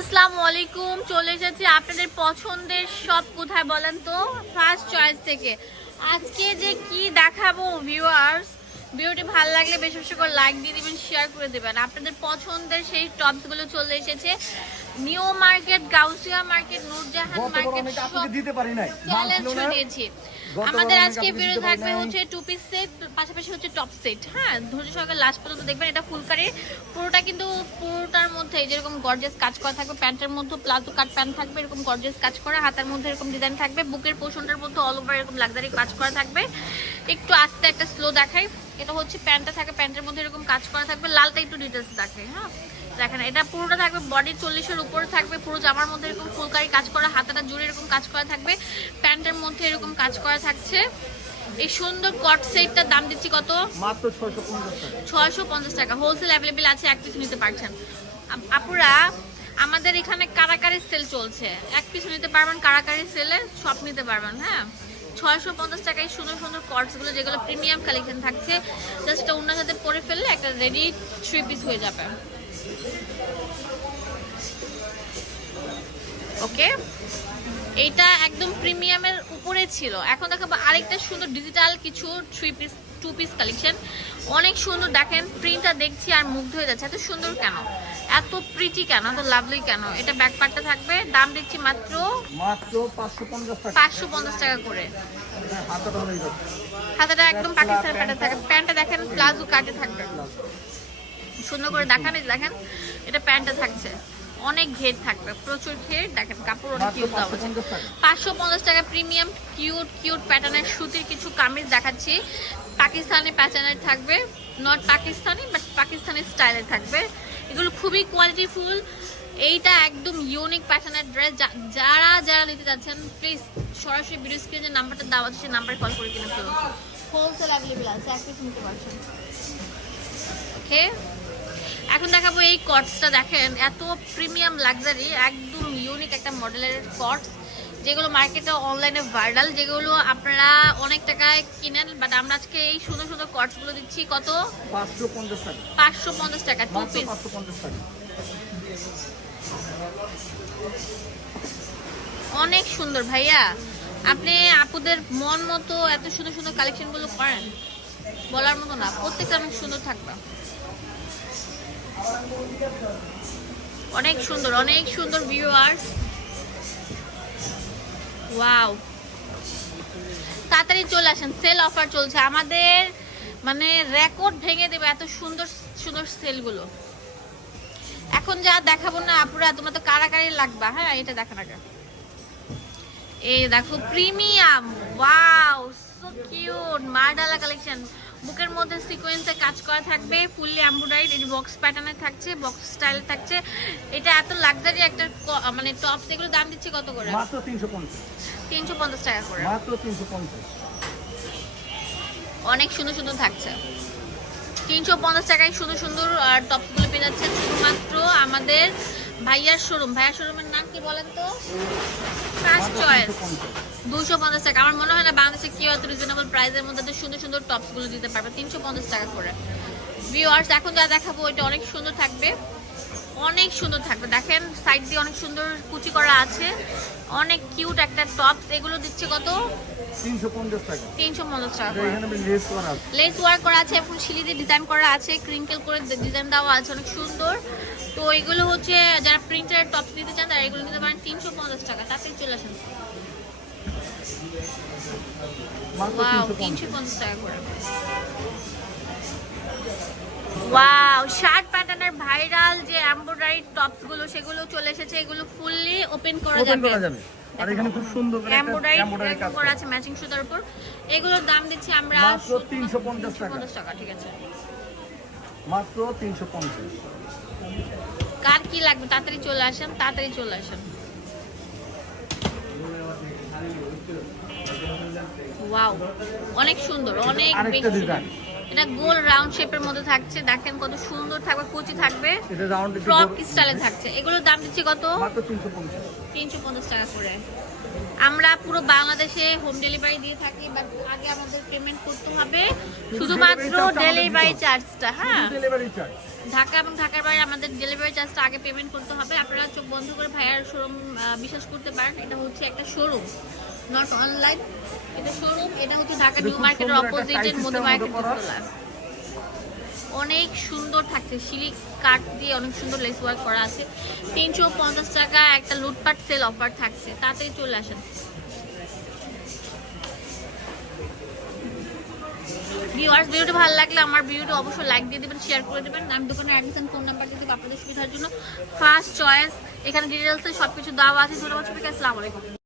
আসসালামু আলাইকুম, চলে এসেছি আপনাদের পছন্দের সব কোথায় বলেন তো? ফার্স্ট চয়েস থেকে। আজকে যে কি দেখাবো ভিউয়ার্স ভিডিওটি ভালো লাগলে বেশি বেশি করে লাইক দিয়ে দিবেন শেয়ার করে দেবেন। আপনাদের পছন্দের সেই টপসগুলো চলে এসেছে। New Market Gausia market Nurjahan market সব দিতে পারি নাই। চ্যালেঞ্জ দিয়েছি আমাদের আজকে ভিডিও থাকবে হচ্ছে টু পিস সেট পাশাপাশি হচ্ছে টপ সেট হ্যাঁ ধৈর্য সহকারে লাস্ট পর্যন্ত দেখবেন এটা ফুলকারি পুরোটা কিন্তু পুরোটার মধ্যে যেরকম গর্জেস কাজ করা থাকবে প্যান্টের মধ্যে প্লাজো কাট প্যান্ট থাকবে এরকম গর্জেস কাজ করা হাতার মধ্যে এরকম ডিজাইন থাকবে বুকের পোষণটার মধ্যে অল ওভার এরকম লাক্সারি কাজ করা থাকবে। একটু আস্তে একটা স্লো দেখাই। এটা হচ্ছে প্যান্টটা থাকে প্যান্টের মধ্যে এরকম কাজ করা থাকবে। লালটা একটু ডিটেলস দেখে হ্যাঁ। দেখেন এটা পুরোটা থাকবে বডি চল্লিশের উপরে থাকবে পুরো জামার মধ্যে এরকম ফুলকারি কাজ করা হাতাটা জুড়ে এরকম কাজ করা থাকবে প্যান্টের মধ্যে এরকম কাজ করা থাকছে। এই সুন্দর কট সেটটার দাম দিচ্ছি কত? মাত্র ছয়শো পঞ্চাশ টাকা। হোলসেল অ্যাভেলেবেল আছে এক পিস নিতে পারছেন। আপুরা আমাদের এখানে কারাকারি সেল চলছে। এক পিস নিতে পারবেন কারাকারি সেলে সব নিতে পারবেন হ্যাঁ? ছয়শো পঞ্চাশ টাকায় সুন্দর সুন্দর কর্ডসগুলো যেগুলো প্রিমিয়াম কালেকশন থাকছে জাস্ট অন্য সাথে পরে ফেললে একটা রেডি থ্রি পিস হয়ে যাবে। ওকে এইটা একদম প্রিমিয়ামের উপরে ছিল। এখন দেখাবো আরেকটা সুন্দর ডিজিটাল কিছু three piece two piece collection অনেক সুন্দর দেখেন প্রিন্টটা দেখছি আর মুগ্ধ হয়ে যাচ্ছে। এত সুন্দর কেন? এত প্রিটি কেন? এত লাভলি কেন? এটা ব্যাক পার্টটা থাকবে। দাম দেখছি মাত্র মাত্র পাঁচশো পঞ্চাশ টাকা। করে। হ্যাঁ, হাতাটা একদম পাকিস্তানি প্যান্টে থাকবে প্যান্টটা দেখেন প্লাজো কাটে থাকবে। সুন্দর করে দেখান দেখেন এটা প্যান্টটা থাকছে। অনেক ঘের থাকবে প্রচুর ঘের। দেখেন কাপড় অনেক কিউট দেওয়া আছে। পাঁচশো পঞ্চাশ টাকা। প্রিমিয়াম কিউট কিউট প্যাটার্নের সুতির কিছু কামিজ দেখাচ্ছি। পাকিস্তানি প্যাটার্নের থাকবে নট পাকিস্তানি বাট পাকিস্তানি স্টাইলের থাকবে। এগুলো খুবই কোয়ালিটিফুল এইটা একদম ইউনিক প্যাটার্নের ড্রেস যারা যারা নিতে যাচ্ছেন প্লিজ সরাসরি ভিডিও স্ক্রিনে যে নাম্বারটা দেওয়া আছে সেই নাম্বারে কল করে কিনে ফেলুন। হোলসেল অ্যাভেলেবেল আছে এক পিস নিতে পারছেন। ওকে এখন দেখাবো এই কটসটা দেখেন এত প্রিমিয়াম লাক্সারি একদম ইউনিক একটা মডেলের কটস যেগুলো মার্কেটে অনলাইনে ভাইরাল যেগুলো আপনারা অনেক টাকায় কিনেন বাট আমরা আজকে এই সুন্দর সুন্দর কটসগুলো দিচ্ছি কত? পাঁচশো পঞ্চাশ টাকা। টু পিস অনেক সুন্দর ভাইয়া। আপনি আপুদের মন মতো এত সুন্দর সুন্দর কালেকশনগুলো করেন বলার মতো না প্রত্যেকটা অনেক সুন্দর থাকবে। অনেক সুন্দর অনেক সুন্দর ভিউয়ার্স ওয়াও তাড়াতাড়ি চলে আসেন সেল অফার চলছে। আমাদের মানে রেকর্ড ভেঙে দেবে এত সুন্দর সুন্দর সেলগুলো এখন যা দেখাবো না আপুরা তোমার তো কারাকারি লাগবে হ্যাঁ? এটা দেখা আগে। এই দেখো প্রিমিয়াম ওয়াও সো কিউট মারডালা কালেকশন বুকের মধ্যে সিকোয়েন্সে কাজ করা থাকবে ফুললি এমব্রয়ডারি এই বক্স প্যাটার্নে থাকছে বক্স স্টাইল থাকছে। এটা এত লাক্সারি একটা মানে টপস এগুলো দাম দিচ্ছি কত করে? মাত্র তিনশো পঞ্চাশ। তিনশো পঞ্চাশ টাকা করে। মাত্র তিনশো পঞ্চাশ। অনেক সুন্দর সুন্দর থাকছে। তিনশো পঞ্চাশ টাকায় সুন্দর সুন্দর টপসগুলো পেয়ে যাচ্ছে। শুধুমাত্র আমাদের ভাইয়ার শোরুম ভাইয়ার শোরুমের নাম কি বলেন তো? ফার্স্ট চয়েস দুশো পঞ্চাশ টাকা। আমার মনে হয় না বাংলাদেশে কি হয়তো রিজনেবল প্রাইসের মধ্যে সুন্দর সুন্দর টপসগুলো দিতে পারবে। তিনশো পঞ্চাশ টাকা করে। ভিউয়ার্স এখন যা দেখাবো ওইটা অনেক সুন্দর থাকবে। অনেক সুন্দর থাকবে। দেখেন সাইড দিয়ে অনেক সুন্দর কুচি করা আছে। অনেক কিউট একটা টপস এগুলো দিচ্ছে কত? তিনশো পঞ্চাশ টাকা। তিনশো পঞ্চাশ টাকা করে। এখানে লেস করা আছে। লেস ওয়ার্ক করা আছে এবং সিলি দিয়ে ডিজাইন করা আছে ক্রিঙ্কেল করে ডিজাইন দেওয়া আছে অনেক সুন্দর। তো এগুলো হচ্ছে যারা প্রিন্টারের টপস নিতে চান তারা এগুলো নিতে পারেন তিনশো পঞ্চাশ টাকা। তাতে চলে আসেন। ওয়াও তিনশো পঞ্চাশ টাকা করে ওয়াও শার্ট প্যাটার্নের ভাইরাল যে এমব্রয়ডারি টপসগুলো সেগুলো চলে এসেছে এগুলো ফুললি ওপেন করা যাবে। আর এখানে খুব সুন্দর করে এমব্রয়ডারি কাজ করা আছে ম্যাচিং সুতার উপর। এগুলোর দাম দিচ্ছি আমরা মাত্র 350 টাকা। 350 টাকা ঠিক আছে। মাত্র তিনশো পঞ্চাশ। কার কি লাগবে? তাড়াতাড়ি চলে আসেন তাড়াতাড়ি চলে আসেন। ওয়াও অনেক সুন্দর অনেক বেশি। এটা গোল রাউন্ড শেপের মধ্যে থাকছে। দেখেন কত সুন্দর থাকবে কুচি থাকবে। এটা রাউন্ড ফ্রক স্টাইলে থাকছে। এগুলোর দাম দিচ্ছি কত? মাত্র তিনশো পঞ্চাশ। তিনশো পঞ্চাশ টাকা করে। আমরা পুরো বাংলাদেশে হোম ডেলিভারি দিয়ে থাকি বাট আগে আমাদের পেমেন্ট করতে হবে। শুধুমাত্র ডেলিভারি চার্জটা হ্যাঁ। ডেলিভারি চার্জ ঢাকা এবং ঢাকার বাইরে আমাদের ডেলিভারি চার্জটা আগে পেমেন্ট করতে হবে। আপনারা চোখ বন্ধ করে ভাইয়ার শোরুম বিশ্বাস করতে পারেন এটা হচ্ছে একটা শোরুম নট অনলাইন এটা শোরুম এটা হচ্ছে ঢাকা নিউ মার্কেটের অপোজিটের মধ্যে মার্কেট। অনেক সুন্দর থাকছে। সিলিক কাট দিয়ে অনেক সুন্দর লেস ওয়ার্ক করা আছে। তিনশো পঞ্চাশ টাকা একটা লুটপাট সেল অফার থাকছে। তাড়াতাড়ি চলে আসেন। ভিউয়ার্স ভিডিওটি ভালো লাগলে আমার ভিডিওটি অবশ্যই লাইক দিয়ে দেবেন শেয়ার করে দেবেন। আমি দোকানের অ্যাডমিশন ফোন নাম্বার দিয়ে আপনাদের সুবিধার জন্য। ফার্স্ট চয়েস এখানে ডিটেলসে সব কিছু দেওয়া আছে। ধন্যবাদ সবাইকে, আসসালামু আলাইকুম।